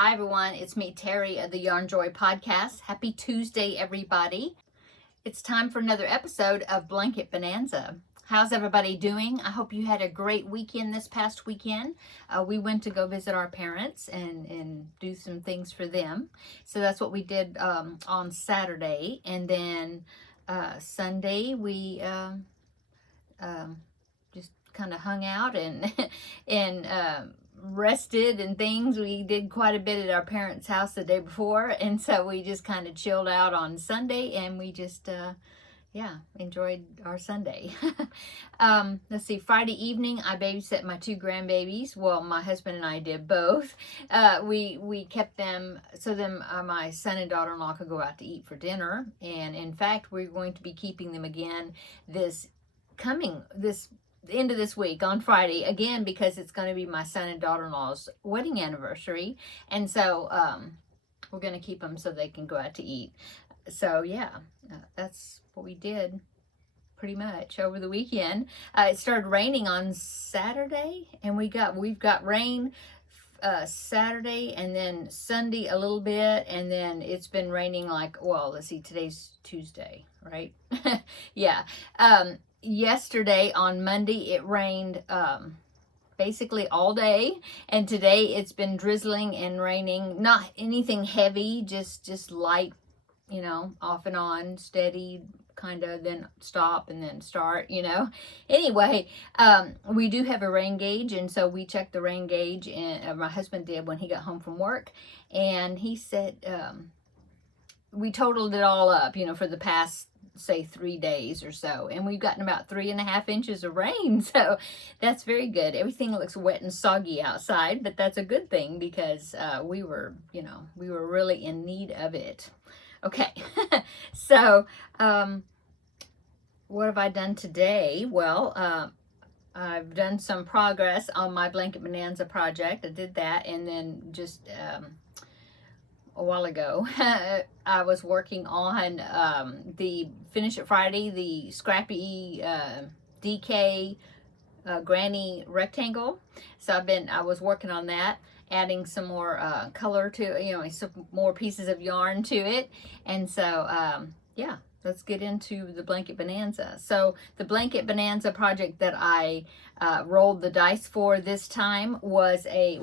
Hi everyone, it's me Terry of the Yarn Joy podcast. Happy Tuesday everybody. It's time for another episode of Blanket Bonanza. How's everybody doing? I hope you had a great weekend this past weekend. We went to go visit our parents and do some things for them. So that's what we did on Saturday. And then Sunday we just kind of hung out and and rested and things. We did quite a bit at our parents' house the day before, and so we just kind of chilled out on Sunday, and we just enjoyed our Sunday. Let's see, Friday evening I babysat my two grandbabies. Well, my husband and I did both. We kept them so then my son and daughter-in-law could go out to eat for dinner, and in fact we're going to be keeping them again this end of this week on Friday again, because it's going to be my son and daughter-in-law's wedding anniversary, and so we're going to keep them so they can go out to eat. So yeah, that's what we did pretty much over the weekend. It started raining on Saturday, and we've got rain Saturday and then Sunday a little bit, and then it's been raining let's see, today's Tuesday, right? Yeah. Yesterday on Monday it rained basically all day, and today it's been drizzling and raining. Not anything heavy, just light, off and on, steady, kind of, then stop and then start, Anyway, we do have a rain gauge, and so we checked the rain gauge, and my husband did when he got home from work, and he said we totaled it all up, for the past, say, 3 days or so, and we've gotten about 3.5 inches of rain, so that's very good. Everything looks wet and soggy outside, but that's a good thing, because we were really in need of it. Okay. So what have I done today? Well, I've done some progress on my Blanket Bonanza project. I did that, and then just a while ago I was working on the Finish It Friday, the Scrappy DK granny rectangle. So I was working on that, adding some more color to, some more pieces of yarn to it. And so yeah, let's get into the Blanket Bonanza. So the Blanket Bonanza project that I rolled the dice for this time was I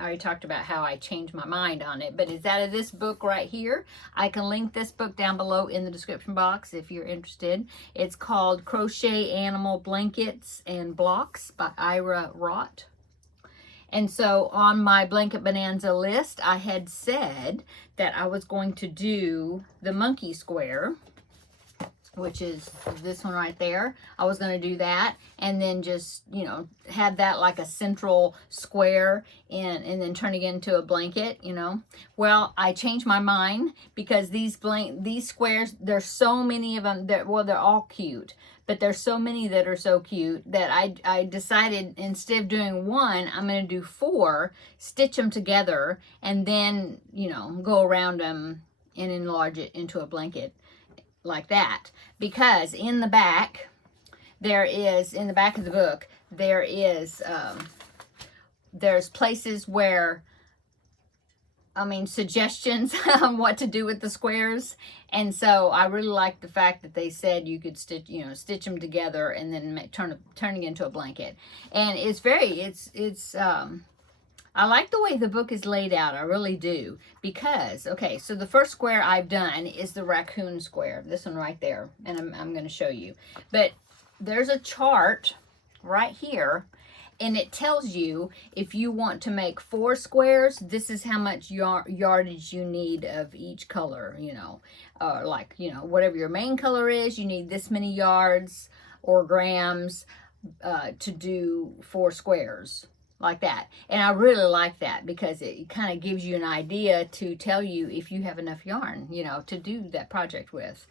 already talked about how I changed my mind on it, but it's out of this book right here. I can link this book down below in the description box if you're interested. It's called Crochet Animal Blankets and Blocks by Ira Rott. And so on my Blanket Bonanza list, I had said that I was going to do the monkey square, which is this one right there. I was going to do that, and then just, have that like a central square, and then turn it into a blanket, Well, I changed my mind, because these squares, there's so many of them that, they're all cute, but there's so many that are so cute that I decided, instead of doing one, I'm going to do 4, stitch them together, and then, go around them and enlarge it into a blanket like that. Because in the back of the book, there's places where, suggestions on what to do with the squares. And so I really like the fact that they said you could stitch them together and then turning into a blanket. And I like the way the book is laid out. I really do. Because, okay, so the first square I've done is the raccoon square. This one right there. And I'm going to show you. But there's a chart right here, and it tells you if you want to make 4 squares, this is how much yardage you need of each color, whatever your main color is, you need this many yards or grams to do 4 squares. Like that. And I really like that, because it kind of gives you an idea to tell you if you have enough yarn, to do that project with.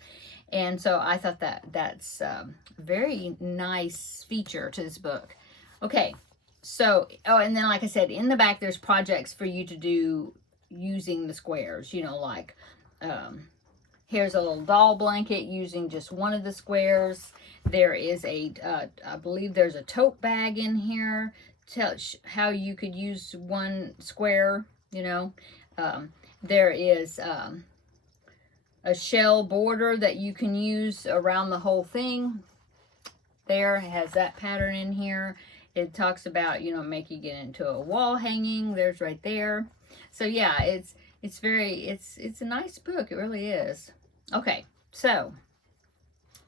And so I thought that's a very nice feature to this book. Okay, so, and then like I said, in the back there's projects for you to do using the squares, here's a little doll blanket using just one of the squares. There is I believe there's a tote bag in here. Tell how you could use one square you know. There is a shell border that you can use around the whole thing. There, it has that pattern in here. It talks about, you know, make you get into a wall hanging. There's right there. So yeah, it's a nice book. It really is. Okay, so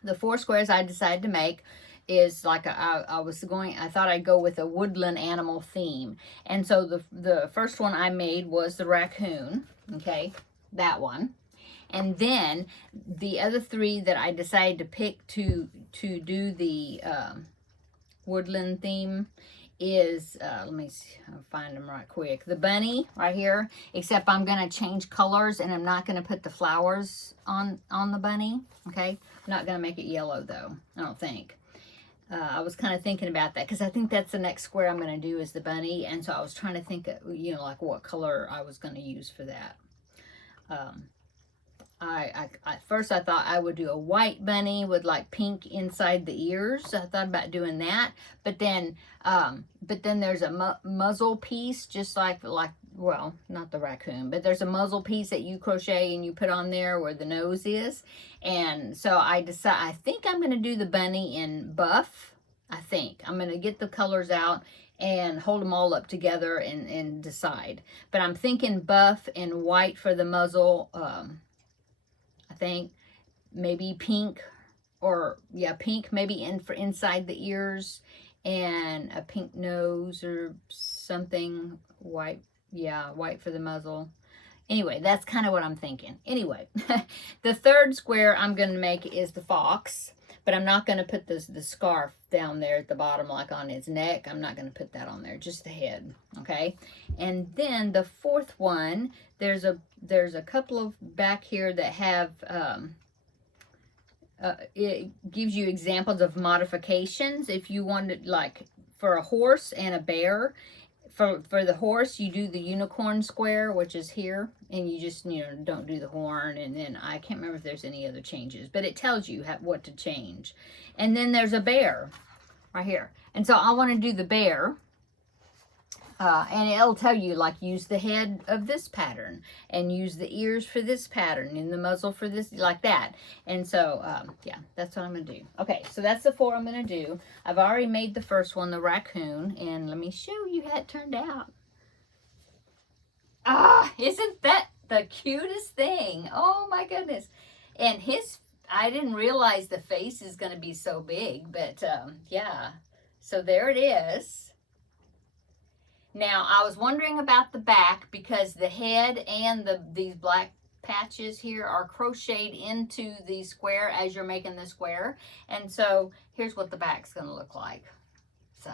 the 4 squares I decided to make is like I thought I'd go with a woodland animal theme. And so the first one I made was the raccoon, okay, that one. And then the other 3 that I decided to pick to do the woodland theme is, let me see, I'll find them right quick. The bunny right here, except I'm going to change colors and I'm not going to put the flowers on the bunny, okay? I'm not going to make it yellow though, I don't think. I was kind of thinking about that because I think that's the next square I'm going to do is the bunny. And so I was trying to think, you know, like what color I was going to use for that. At first I thought I would do a white bunny with like pink inside the ears. I thought about doing that, but then there's a muzzle piece, just like, well, not the raccoon, but there's a muzzle piece that you crochet and you put on there where the nose is. And so I think I'm going to do the bunny in buff. I think I'm going to get the colors out and hold them all up together and decide. But I'm thinking buff and white for the muzzle. I think maybe pink, or yeah, pink maybe for inside the ears, and a pink nose or something. White, yeah, white for the muzzle. Anyway, that's kind of what I'm thinking. Anyway, the 3rd square I'm going to make is the fox, but I'm not going to put the scarf down there at the bottom like on his neck. I'm not going to put that on there, just the head, okay? And then the 4th one, there's a couple of back here that have, it gives you examples of modifications. If you wanted, like, for a horse and a bear, for the horse, you do the unicorn square, which is here, and you just, you know, don't do the horn. And then I can't remember if there's any other changes, but it tells you what to change. And then there's a bear right here. And so I want to do the bear. And it'll tell you, like, use the head of this pattern and use the ears for this pattern and the muzzle for this, like that. And so, yeah, that's what I'm going to do. Okay, so that's the 4 I'm going to do. I've already made the first one, the raccoon, and let me show you how it turned out. Ah, isn't that the cutest thing? Oh, my goodness. And I didn't realize the face is going to be so big, but, yeah. So there it is. Now, I was wondering about the back because the head and these black patches here are crocheted into the square as you're making the square. And so here's what the back's going to look like. So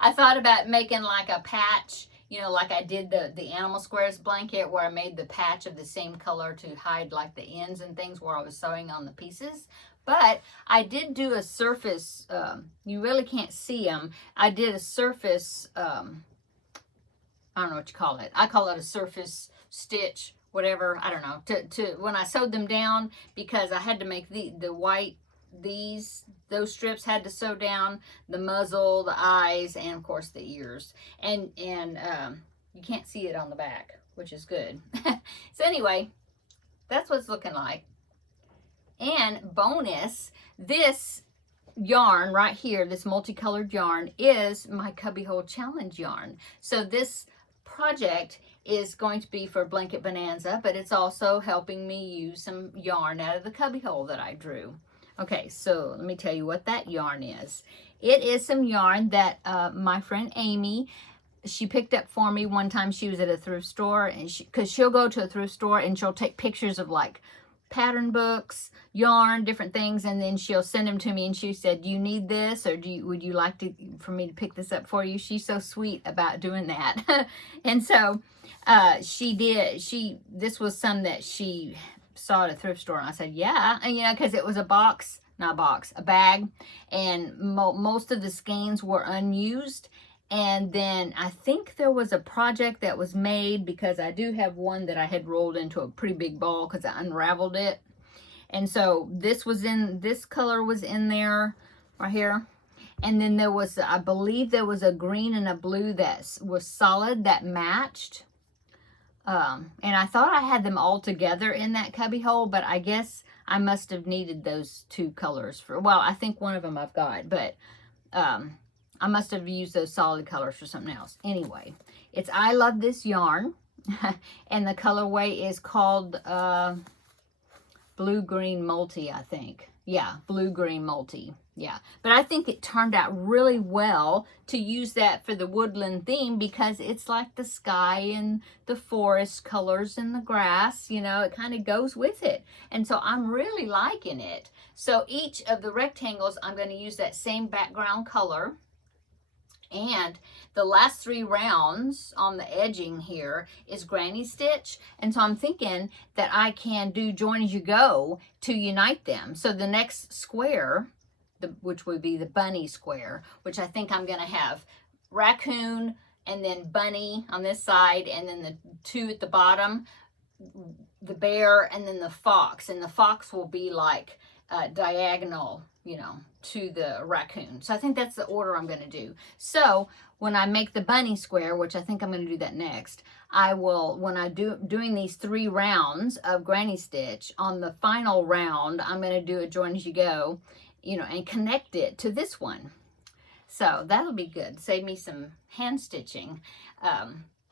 I thought about making like a patch, you know, like I did the animal squares blanket where I made the patch of the same color to hide like the ends and things where I was sewing on the pieces. But I did do a surface, you really can't see them. I did a surface, I don't know what you call it. I call it a surface stitch, whatever, I don't know, when I sewed them down, because I had to make the white, those strips had to sew down, the muzzle, the eyes, and of course the ears. And you can't see it on the back, which is good. So anyway, that's what it's looking like. And bonus, this yarn right here, this multicolored yarn, is my Cubbyhole Challenge yarn. So this project is going to be for Blanket Bonanza, but it's also helping me use some yarn out of the cubbyhole that I drew. Okay, so let me tell you what that yarn is. It is some yarn that my friend Amy, she picked up for me one time. She was at a thrift store, and because she'll go to a thrift store and she'll take pictures of like pattern books, yarn, different things, and then she'll send them to me. And she said, "Do you need this, or would you like for me to pick this up for you?" She's so sweet about doing that. And so she did. This was some that she saw at a thrift store, and I said, "Yeah," and because it was a bag, and most of the skeins were unused. And then I think there was a project that was made, because I do have one that I had rolled into a pretty big ball because I unraveled it. And so this color was in there right here. And then there was, I believe there was a green and a blue that was solid that matched. And I thought I had them all together in that cubby hole, but I guess I must have needed those two colors for, well, I think one of them I've got, but I must have used those solid colors for something else. Anyway, it's I Love This Yarn, and the colorway is called Blue Green Multi, I think. Yeah, Blue Green Multi. Yeah, but I think it turned out really well to use that for the woodland theme because it's like the sky and the forest colors and the grass, you know, it kind of goes with it. And so I'm really liking it. So each of the rectangles, I'm going to use that same background color. And the last 3 rounds on the edging here is granny stitch. And so I'm thinking that I can do join as you go to unite them. So the next square, which would be the bunny square, which I think I'm going to have raccoon and then bunny on this side, and then the 2 at the bottom, the bear, and then the fox. And the fox will be like diagonal, you know, to the raccoon. So I think that's the order I'm going to do. So when I make the bunny square, which I think I'm going to do that next, I will, when I doing these 3 rounds of granny stitch, on the final round, I'm going to do a join as you go, you know, and connect it to this one. So that'll be good. Save me some hand stitching.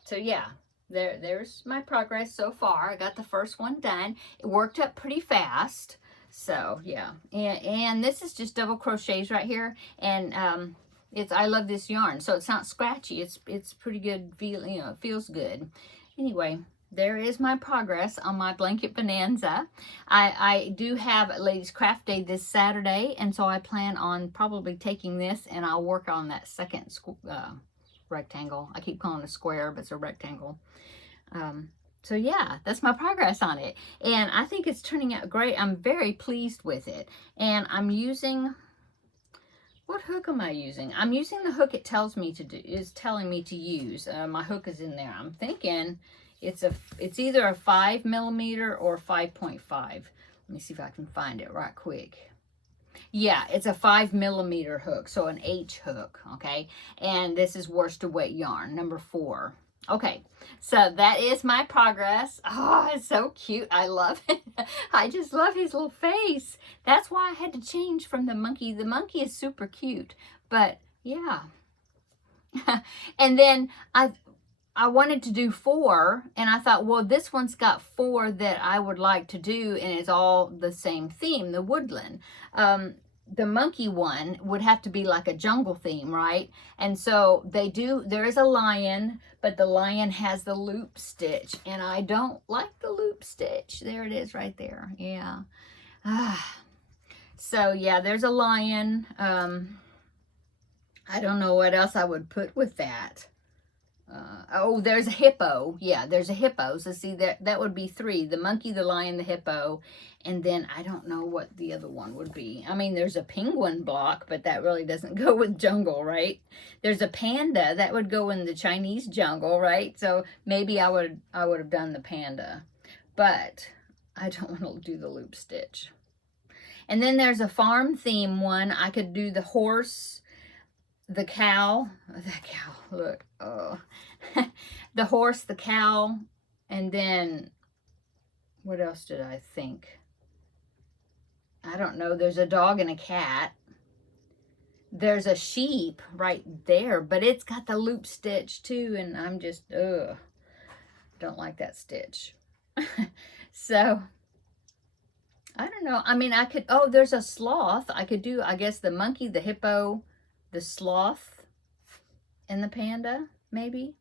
So yeah, there's my progress so far. I got the first one done. It worked up pretty fast. So yeah, and this is just double crochets right here, and it's I Love This Yarn, so it's not scratchy. It's pretty good feel, you know, it feels good. Anyway, there is my progress on my blanket bonanza. I do have a ladies craft day this Saturday, and so I plan on probably taking this and I'll work on that second rectangle. I keep calling it a square, but it's a rectangle. So yeah, that's my progress on it. And I think it's turning out great. I'm very pleased with it. And I'm using, what hook am I using? I'm using the hook it tells me to do, is telling me to use. My hook is in there. I'm thinking it's either a 5mm or 5.5. Let me see if I can find it right quick. Yeah, it's a 5mm hook, so an H hook, okay? And this is worsted weight yarn, number 4. Okay, so that is my progress. Oh, it's so cute. I love it. I just love his little face. That's why I had to change from the monkey. The monkey is super cute, but yeah. And then I wanted to do 4, and I thought, well, this one's got 4 that I would like to do, and it's all the same theme, the woodland. The monkey one would have to be like a jungle theme, right? And so there is a lion, but the lion has the loop stitch, and I don't like the loop stitch. There it is right there. Yeah. So yeah, there's a lion. I don't know what else I would put with that. Oh, there's a hippo. Yeah, there's a hippo. So see, that would be 3. The monkey, the lion, the hippo. And then I don't know what the other one would be. I mean, there's a penguin block, but that really doesn't go with jungle, right? There's a panda. That would go in the Chinese jungle, right? So maybe I would have done the panda. But I don't want to do the loop stitch. And then there's a farm theme one. I could do the horse, the cow. That cow, look. Oh. The horse, the cow, and then what else did I think? I don't know. There's a dog and a cat. There's a sheep right there, but it's got the loop stitch too, and I'm just, don't like that stitch. So, I don't know. I mean, I could, there's a sloth. I could do, I guess, the monkey, the hippo, the sloth, and the panda, maybe.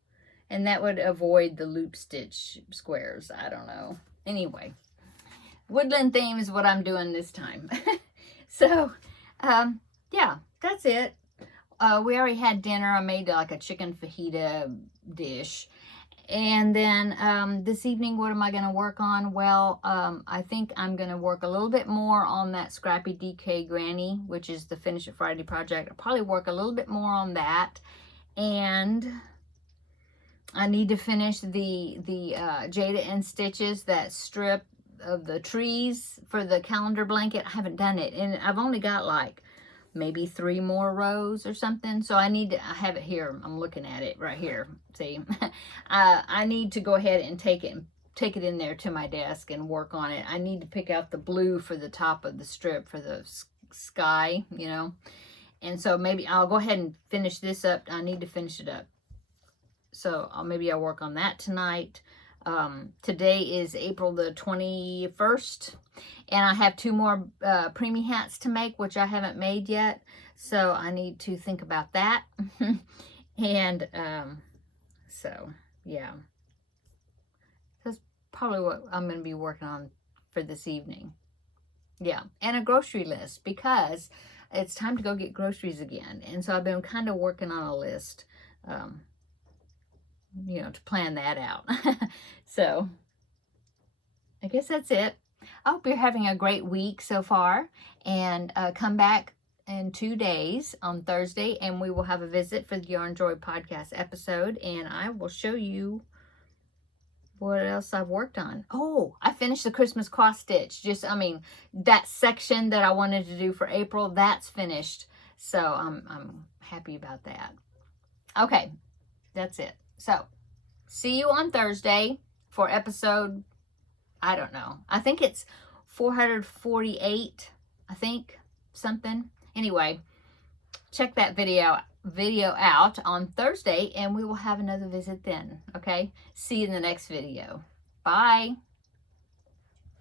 And that would avoid the loop stitch squares. I don't know. Anyway, woodland theme is what I'm doing this time. So, yeah, that's it. We already had dinner. I made like a chicken fajita dish. And then this evening, what am I going to work on? Well, I think I'm going to work a little bit more on that Scrappy DK Granny, which is the Finish It Friday project. I'll probably work a little bit more on that. And I need to finish the Jada and Stitches, that strip of the trees for the calendar blanket. I haven't done it, and I've only got like maybe 3 more rows or something. So I have it here. I'm looking at it right here. See, I need to go ahead and take it in there to my desk and work on it. I need to pick out the blue for the top of the strip for the sky, you know. And so maybe I'll go ahead and finish this up. I need to finish it up. So maybe I'll work on that tonight. Today is April the 21st. And I have 2 more preemie hats to make, which I haven't made yet. So I need to think about that. And so, yeah. That's probably what I'm going to be working on for this evening. Yeah. And a grocery list, because it's time to go get groceries again. And so I've been kind of working on a list, you know, to plan that out. So I guess that's it. I hope you're having a great week so far, and come back in 2 days on Thursday, and we will have a visit for the Yarn Joy podcast episode, and I will show you what else I've worked on. Oh, I finished the Christmas cross stitch. That section that I wanted to do for April, that's finished. So I'm happy about that. Okay, that's it. So see you on Thursday for episode, I don't know. I think it's 448, I think, something. Anyway, check that video out on Thursday, and we will have another visit then, okay? See you in the next video. Bye.